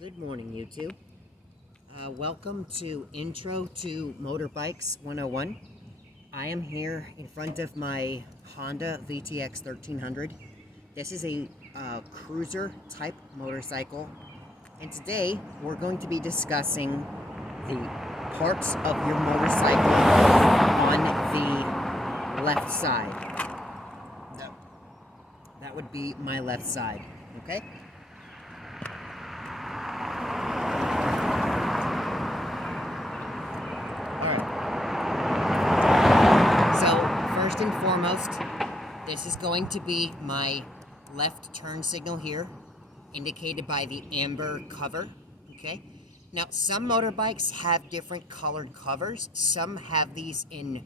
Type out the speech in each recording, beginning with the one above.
Good morning, YouTube. Welcome to Intro to Motorbikes 101. I am here in front of my Honda VTX 1300. This is a cruiser type motorcycle, and today we're going to be discussing the parts of your motorcycle on the left side. That would be my left side, okay? First and foremost, this is going to be my left turn signal here, indicated by the amber cover, okay? Now, some motorbikes have different colored covers. Some have these in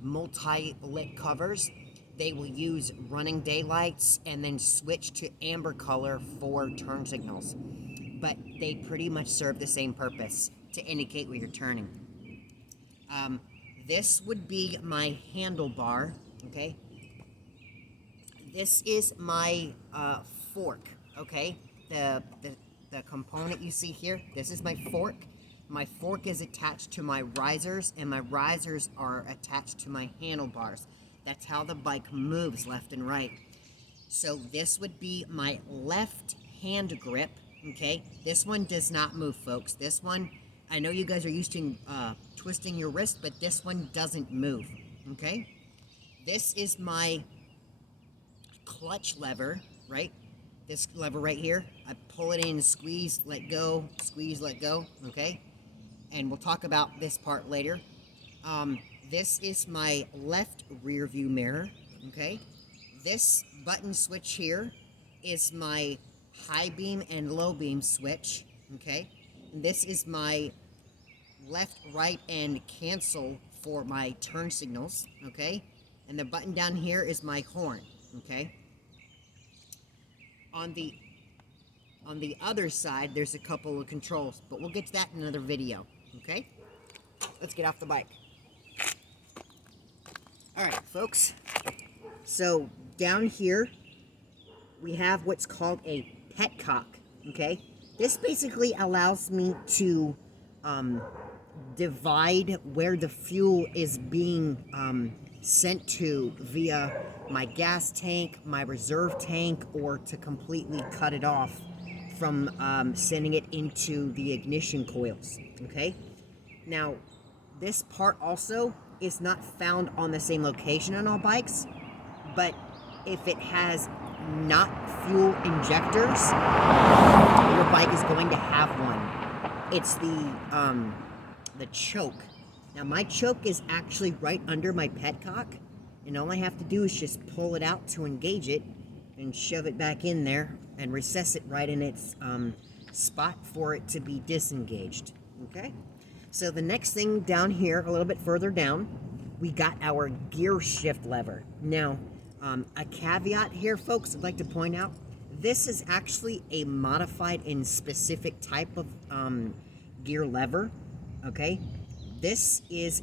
multi-lit covers. They will use running daylights and then switch to amber color for turn signals. But they pretty much serve the same purpose, to indicate where you're turning. This would be my handlebar, okay? This is my fork, okay? The component you see here, this is my fork. My fork is attached to my risers, and my risers are attached to my handlebars. That's how the bike moves left and right. So this would be my left hand grip, okay? This one does not move, folks. This one, I know you guys are used to twisting your wrist, but this one doesn't move, okay? This is my clutch lever, right? This lever right here. I pull it in, squeeze, let go, squeeze, let go, okay? And we'll talk about this part later. This is my left rear view mirror, okay? This button switch here is my high beam and low beam switch, okay? And this is my left, right, and cancel for my turn signals, okay? And the button down here is my horn, okay? On the other side, there's a couple of controls, but we'll get to that in another video, okay? Let's get off the bike. All right, folks. So down here, we have what's called a petcock, okay? This basically allows me to divide where the fuel is being sent to via my gas tank, my reserve tank, or to completely cut it off from sending it into the ignition coils, okay? Now, this part also is not found on the same location on all bikes, but if it has not fuel injectors, your bike is going to have one. It's the choke. Now, my choke is actually right under my petcock, and all I have to do is just pull it out to engage it and shove it back in there and recess it right in its spot for it to be disengaged, okay? So the next thing down here, a little bit further down, we got our gear shift lever. Now, a caveat here, folks, I'd like to point out, this is actually a modified and specific type of gear lever, okay? This is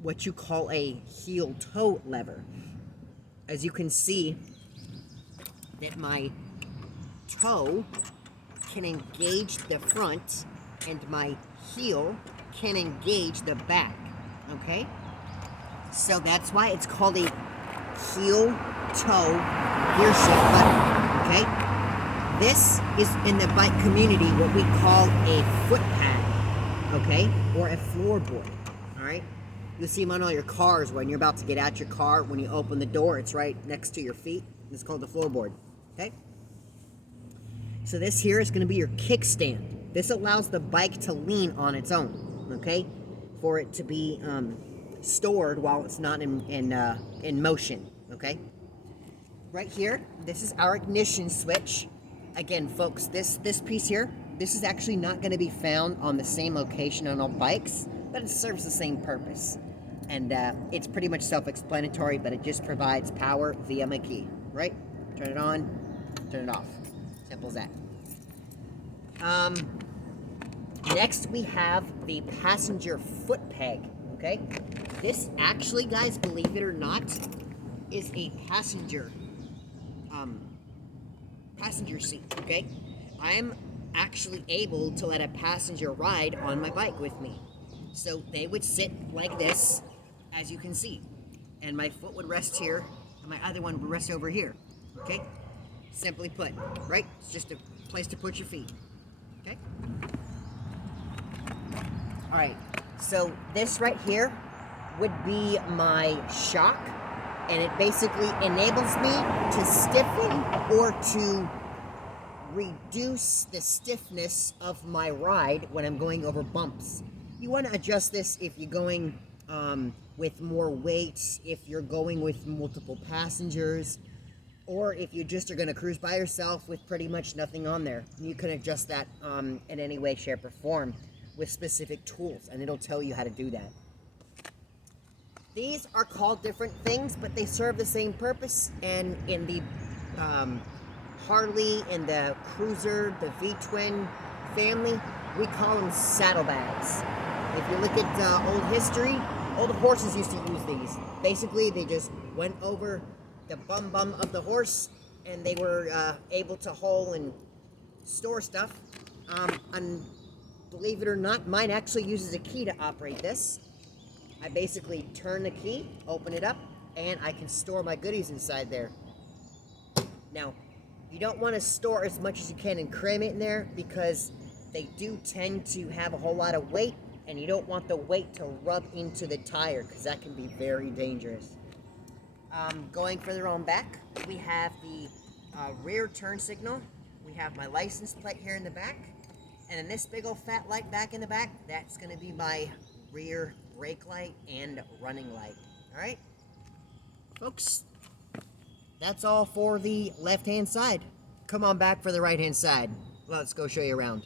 what you call a heel toe lever. As you can see, that my toe can engage the front and my heel can engage the back, okay? So that's why it's called a heel toe gear shift button, okay? This is in the bike community what we call a foot pad, okay? Or a floorboard, all right? You'll see them on all your cars when you're about to get out your car. When you open the door, it's right next to your feet. It's called the floorboard, okay? So this here is going to be your kickstand. This allows the bike to lean on its own, okay? For it to be stored while it's not in motion, okay? Right here, this is our ignition switch. Again, folks, this piece here, this is actually not going to be found on the same location on all bikes, but it serves the same purpose. And it's pretty much self-explanatory, but it just provides power via my key, right? Turn it on, turn it off. Simple as that. Next, we have the passenger foot peg, okay? This actually, guys, believe it or not, is a passenger seat, okay? I'm actually able to let a passenger ride on my bike with me. So they would sit like this, as you can see, and my foot would rest here, and my other one would rest over here. Okay? Simply put, right? It's just a place to put your feet. Okay? Alright, so this right here would be my shock, and it basically enables me to stiffen or to reduce the stiffness of my ride when I'm going over bumps. You want to adjust this if you're going with more weight, if you're going with multiple passengers, or if you just are going to cruise by yourself with pretty much nothing on there. You can adjust that in any way, shape, or form with specific tools, and it'll tell you how to do that. These are called different things, but they serve the same purpose, and in the Harley and the Cruiser, the V-Twin family, we call them saddlebags. If you look at old history, old horses used to use these. Basically, they just went over the bum of the horse, and they were able to haul and store stuff. And believe it or not, mine actually uses a key to operate this. I basically turn the key, open it up, and I can store my goodies inside there. Now, you don't want to store as much as you can and cram it in there, because they do tend to have a whole lot of weight, and you don't want the weight to rub into the tire, because that can be very dangerous. Going further on back, we have the rear turn signal. We have my license plate here in the back, and then this big old fat light back in the back, that's going to be my rear brake light and running light. Alright, folks, that's all for the left hand side. Come on back for the right hand side. Let's go show you around.